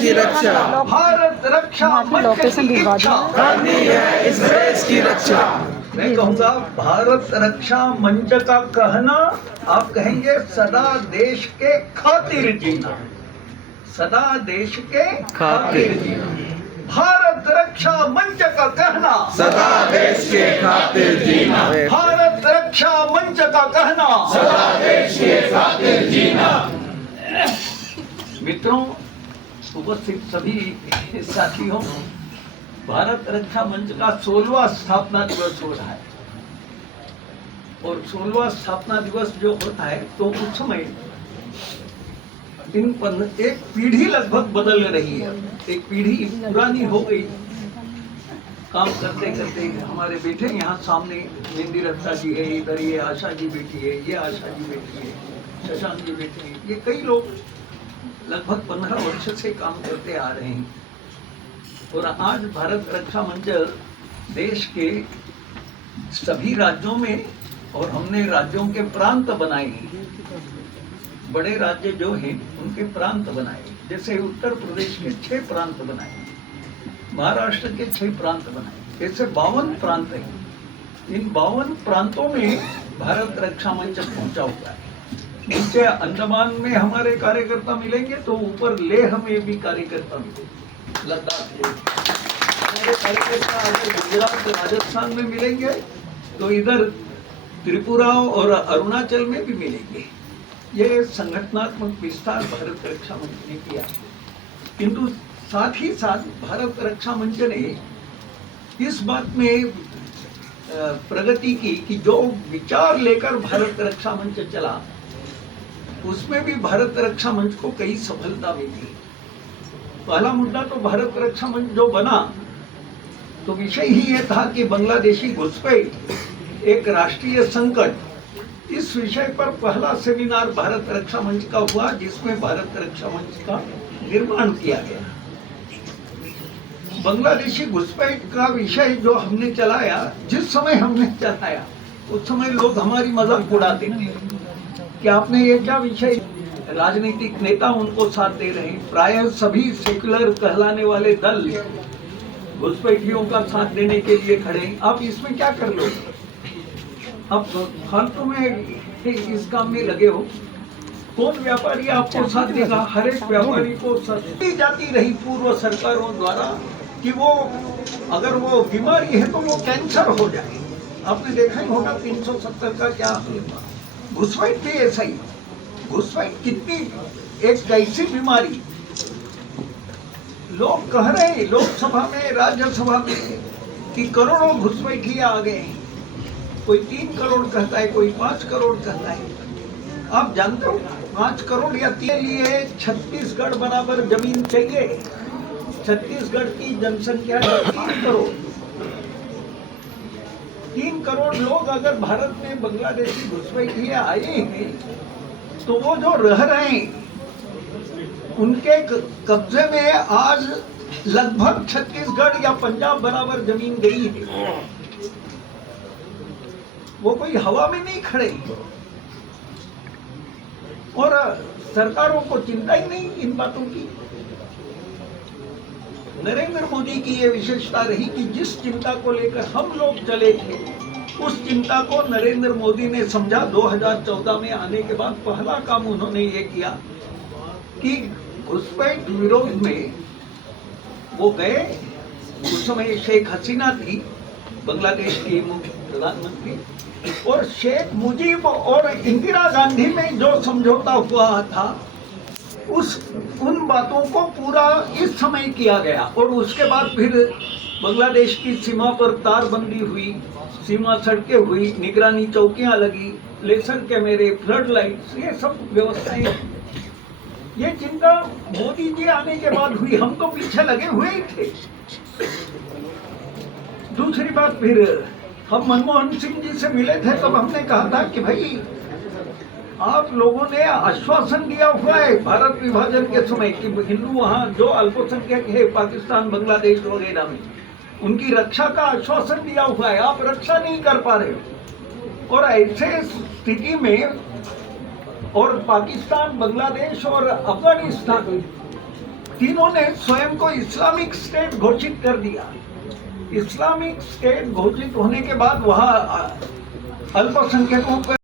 की रक्षा, भारत रक्षा मंच की इच्छा, करनी है इस देश की रक्षा। मैं कहूँगा भारत रक्षा मंच का कहना, आप कहेंगे सदा देश के खातिर जीना, सदा देश के खातिर जीना। भारत रक्षा मंच का कहना, सदा देश के खातिर जीना, भारत रक्षा मंच का कहना, सदा देश के खातिर जीना। मित्रों, उपस्थित सभी साथियों, भारत रक्षा मंच का 16वां स्थापना दिवस हो रहा है और 16वां स्थापना दिवस जो होता है तो उस समय एक पीढ़ी लगभग बदल रही है। एक पीढ़ी पुरानी हो गई काम करते करते। हमारे बेटे यहाँ सामने मेहंदी रफ्ता जी है, इधर ये आशा जी बेटी है, ये आशा जी बेटी है, शशांक जी बेटी है, ये कई लोग लगभग 15 वर्ष से काम करते आ रहे हैं। और आज भारत रक्षा मंच देश के सभी राज्यों में, और हमने राज्यों के प्रांत बनाए हैं, बड़े राज्य जो हैं उनके प्रांत बनाए, जैसे उत्तर प्रदेश के 6 प्रांत बनाए, महाराष्ट्र के 6 प्रांत बनाए, ऐसे 52 प्रांत हैं। इन 52 प्रांतों में भारत रक्षा मंच पहुंचा हुआ है। नीचे अंडमान में हमारे कार्यकर्ता मिलेंगे तो ऊपर लेह में भी कार्यकर्ता मिलेंगे, लद्दाख में हमारे कार्यकर्ता अगर गुजरात राजस्थान में मिलेंगे तो इधर त्रिपुरा और अरुणाचल में भी मिलेंगे। ये संगठनात्मक विस्तार भारत रक्षा मंच ने किया, किंतु साथ ही साथ भारत रक्षा मंच ने इस बात में प्रगति की कि जो विचार लेकर भारत रक्षा मंच चला उसमें भी भारत रक्षा मंच को कई सफलता मिली। पहला मुद्दा तो भारत रक्षा मंच जो बना तो विषय ही ये था कि बांग्लादेशी घुसपैठ एक राष्ट्रीय संकट, इस विषय पर पहला सेमिनार भारत रक्षा मंच का हुआ जिसमें भारत रक्षा मंच का निर्माण किया गया। बांग्लादेशी घुसपैठ का विषय जो हमने चलाया, जिस समय हमने चलाया उस समय लोग हमारी मजाक उड़ाते थे कि आपने ये क्या विषय, राजनीतिक नेता उनको साथ दे रहे हैं, प्रायः सभी सेक्युलर कहलाने वाले दल घुसपैठियों का साथ देने के लिए खड़े हैं, आप इसमें क्या कर लो, अब फालतू में इस काम में लगे हो। कौन व्यापारी आपको साथ देगा? हर एक व्यापारी को सस्ती जाती रही पूर्व सरकारों द्वारा कि वो अगर वो बीमारी है तो वो कैंसर हो जाए। आपने देखा ही होगा 370 का क्या हुआ। घुसपैठ भी ऐसा ही, घुसपैठ कितनी एक ऐसी बीमारी, लोग कह रहे हैं लोकसभा में राज्यसभा में कि करोड़ों घुसपैठियां आ गए हैं, कोई 3 करोड़ कहता है, कोई 5 करोड़ कहता है। आप जानते हो 5 करोड़ या 3 लिए छत्तीसगढ़ बराबर जमीन चाहिए। छत्तीसगढ़ की जनसंख्या 3 करोड़, 3 करोड़ लोग अगर भारत में बांग्लादेशी घुसपैठियां आए हैं तो वो जो रह रहे हैं उनके कब्जे में आज लगभग छत्तीसगढ़ या पंजाब बराबर जमीन गई है। वो कोई हवा में नहीं खड़े और सरकारों को चिंता ही नहीं इन बातों की। नरेंद्र मोदी की ये विशेषता रही कि जिस चिंता को लेकर हम लोग चले थे उस चिंता को नरेंद्र मोदी ने समझा। 2014 में आने के बाद पहला काम उन्होंने ये किया कि घुसपैठ विरोध में वो गए। उस समय शेख हसीना थी बांग्लादेश की प्रधानमंत्री, और शेख मुजीब और इंदिरा गांधी में जो समझौता हुआ था उन बातों को पूरा इस समय किया गया। और उसके बाद फिर बांग्लादेश की सीमा पर तारबंदी हुई, सीमा सड़कें हुई, निगरानी चौकियां लगी, लेजर कैमरे, फ्लड लाइट्स, ये सब व्यवस्थाएं। ये चिंता मोदी जी आने के बाद हुई, हम तो पीछे लगे हुए ही थे। दूसरी बात, फिर हम मनमोहन सिंह जी से मिले थे तब हमने कहा था कि भाई आप लोगों ने आश्वासन दिया हुआ है भारत विभाजन के समय कि हिंदू वहाँ जो अल्पसंख्यक है पाकिस्तान, बांग्लादेश वगैरह में, उनकी रक्षा का आश्वासन दिया हुआ है, आप रक्षा नहीं कर पा रहे हो। और ऐसे स्थिति में और पाकिस्तान, बांग्लादेश और अफगानिस्तान तीनों ने स्वयं को इस्लामिक स्टेट घोषित कर दिया। इस्लामिक स्टेट घोषित होने के बाद वहाँ अल्पसंख्यकों को